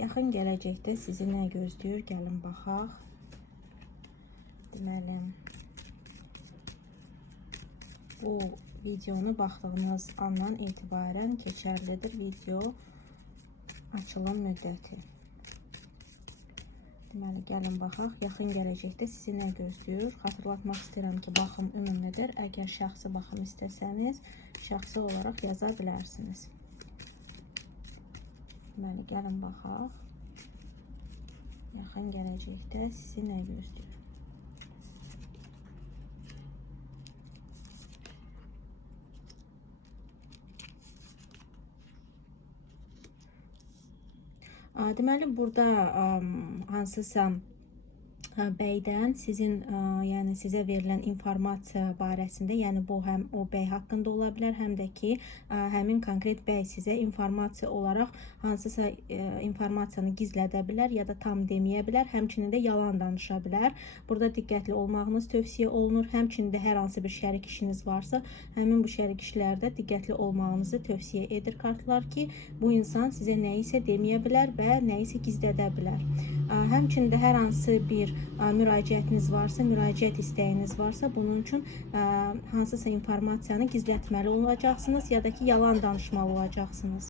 Yaxın gələcəkdə sizi nə gözləyir? Gəlin baxaq. Deməli, bu videonu baxdığınız andan etibarən keçərlidir video açılım müddəti. Deməli, gəlin baxaq. Yaxın gələcəkdə sizi nə gözləyir? Xatırlatmaq istəyirəm ki, baxım ümumludur. Əgər şəxsi baxım istəsəniz, şəxsi olaraq yaza bilərsiniz. Deməli, gəlin baxaq. Yaxın gələcəkdə sizi nə gözləyir? Deməli, burada hansısa bəydən sizin, yəni sizə verilən informasiya barəsində, yəni bu həm o bəy haqqında ola bilər, həm də ki, həmin konkret bəy sizə informasiya olaraq hansısa informasiyanı gizlədə bilər ya da tam deməyə bilər, həmçinin də yalan danışa bilər. Burada diqqətli olmağınız tövsiyə olunur. Həmçinin də hər hansı bir şərik işiniz varsa, həmin bu şərik işlərdə diqqətli olmağınızı tövsiyə edir kartlar ki, bu insan sizə nəyisə deməyə bilər və nəyisə gizlədə bilər. Həmçinin də hər hansı bir müraciətiniz varsa, müraciət istəyiniz varsa, bunun üçün hansısa informasiyanı gizlətməli olacaqsınız ya da ki, yalan danışmalı olacaqsınız.